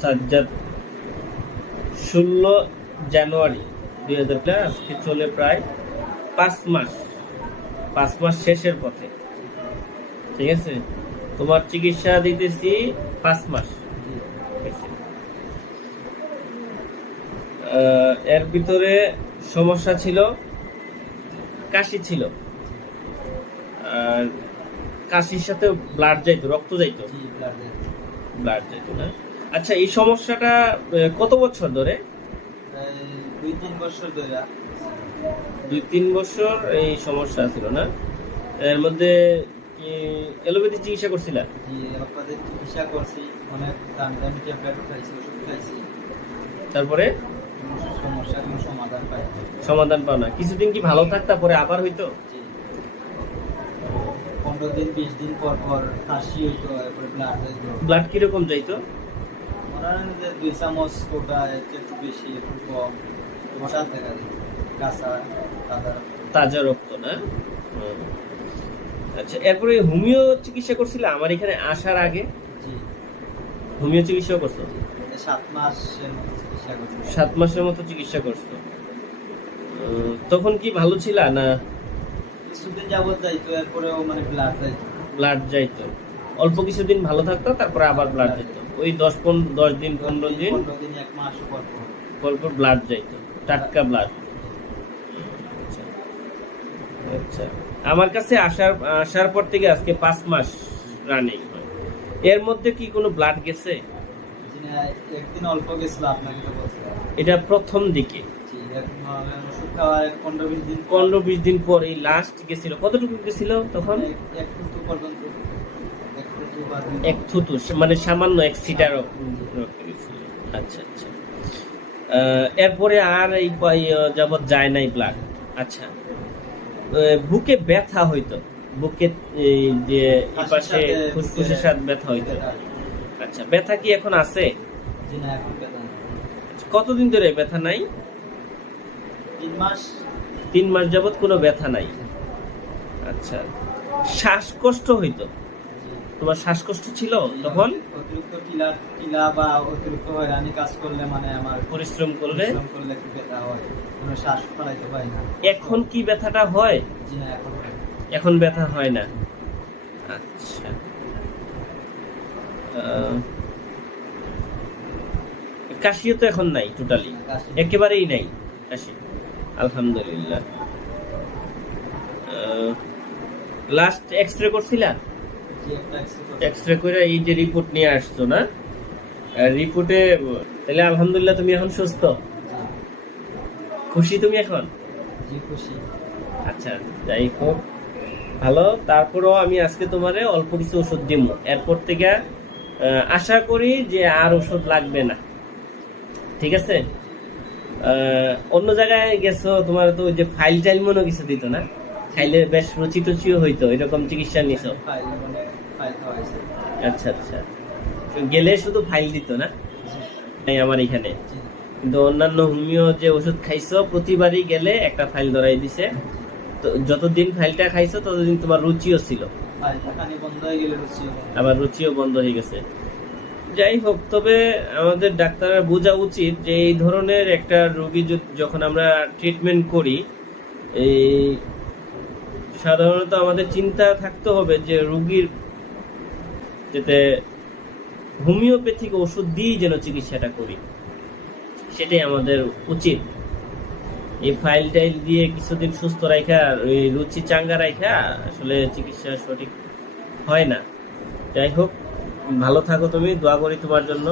সাজ্জাদ 16 জানুয়ারি 2000, আজকে চলে প্রায় 5 মাস শেষের পথে। ঠিক আছে, তোমার চিকিৎসা দিতেছি 5 মাস। এর ভিতরে সমস্যা ছিল, কাশি ছিল, আর কাশির সাথে ব্লাড যাইতো, রক্ত যাইতো, ব্লাড যাইতো না। আচ্ছা, এই সমস্যাটা কত বছর ধরে? 2-3 বছর ধরে। 2-3 বছর এই সমস্যা ছিল না? এর মধ্যে এলোপ্যাথি চিকিৎসা করছিলা? জি, এলোপ্যাথি চিকিৎসা করছি, অনেক দামি ট্যাবলেট খাইছি, ওষুধ খাইছি। তারপরে সমস্যার কোনো সমাধান পাও না? কিছুদিন কি ভালো থাকতা, পরে আবার হইতো? 15 দিন 20 দিন পর পর কাশি হইতো, এরপরে ব্লাড যাইতো। ব্লাড কিরকম যাইতো? মনে হয় যে 2 চামচ কোটা, একটু বেশি একটু কম, হঠাৎ দেখা যায় কাঁচা তাজা রক্ত না? আচ্ছা, এরপরে হোমিও চিকিৎসা করছিল আমার এখানে আসার আগে? জি, হোমিও চিকিৎসা করছো? 7 মাসের মতো চিকিৎসা করছি। 7 মাসের মতো চিকিৎসা করছো। তখন কি ভালো ছিল না? কিছুদিন যাবত যাইতো, এরপরেও মানে ব্লাড যাইতো, অল্প কিছুদিন ভালো থাকতো, তারপরে আবার ব্লাড যাইতো। ওই 10 দিন 15 দিন 1 মাস পর পর ব্লাড যাইতো, টাটকা ব্লাড। আচ্ছা, আমার কাছে আসার পর থেকে আজকে 5 মাস রানিং হয়। এর মধ্যে কি কোনো ব্লাড গেছে? একদিন অল্প গেছিল, আপনাকে তো বলছিলাম। এটা প্রথম দিকে? জি, ওষুধ খাওয়ার 15-20 দিন পর এই লাস্ট গেছিল। কতটুকু গেছিল তখন? এক থুতু পর্যন্ত, এক থুতু, মানে সামান্য 1 সিটারও গেছিল। আচ্ছা আচ্ছা, এরপরে আর এই যাবত যায় নাই ব্লাড। আচ্ছা, বুকে ব্যথা হইতো, বুকে যে এই পাশে ফুসফুসের সাথে ব্যথা হইতো। আচ্ছা, ব্যথা কি এখন আছে? জি না, এখন ব্যথা নেই। কতদিন ধরে ব্যথা নাই? 3 মাস যাবত কোনো ব্যথা নাই। আচ্ছা, শ্বাসকষ্ট হইতো? তোমার শ্বাসকষ্ট ছিল তখন? অতিরিক্ত টিলা বা অতিরিক্ত হয়রানি কাজ করলে, মানে আমার পরিশ্রম করলে একটু ব্যথা হয়, কোনো শ্বাস ফেলাইতে পারি না। এখন কি ব্যথাটা হয়? জি না, এখন ব্যথা হয় না। আচ্ছা, কাশিও তো এখন নাই, টোটালি একেবারেই নাই কাশি, আলহামদুলিল্লাহ। লাস্ট এক্সরে করছিলা? এক্সরে করে এই যে রিপোর্ট নিয়ে আসছো না, রিপোর্টে তাহলে আলহামদুলিল্লাহ তুমি এখন সুস্থ, খুশি তুমি এখন? জি, খুশি। আচ্ছা, যাই হোক, ভালো। তারপরেও আমি আজকে তোমারে অল্প কিছু ওষুধ দিব, এরপর থেকে আশা করি যে আর ওষুধ লাগবে না। ঠিক আছে? অন্য জায়গায় গেছো, তোমার তো ওই যে ফাইল টাইল মনে কিছু দিত না, খাইলে বেশ রুচি টুচিও হইতো, এরকম চিকিৎসা নিছো? আচ্ছা আচ্ছা, গেলে শুধু ফাইল দিত না আমার এখানে, কিন্তু অন্যান্য হোমিও যে ওষুধ খাইছো প্রতিবারই গেলে একটা ফাইল ধরাই দিছে। তো যতদিন ফাইলটা খাইছো ততদিন তোমার রুচিও ছিল, আবার রুচিও বন্ধ হয়ে গেছে। যাই হোক, তবে আমাদের ডাক্তাররা বোঝা উচিত যে এই ধরনের একটা রোগী যখন আমরা ট্রিটমেন্ট করি, এই সাধারণত আমাদের চিন্তা থাকতে হবে যে রোগীর যাতে হোমিওপ্যাথিক ওষুধ দিয়ে যেন চিকিৎসাটা করি, সেটাই আমাদের উচিত। এই ফাইল টাইল দিয়ে কিছুদিন সুস্থ রাখা, ওই রুচি চাঙ্গা রাখা আসলে চিকিৎসা সঠিক হয় না। যাই হোক, ভালো থাকো তুমি, দোয়া করি তোমার জন্য।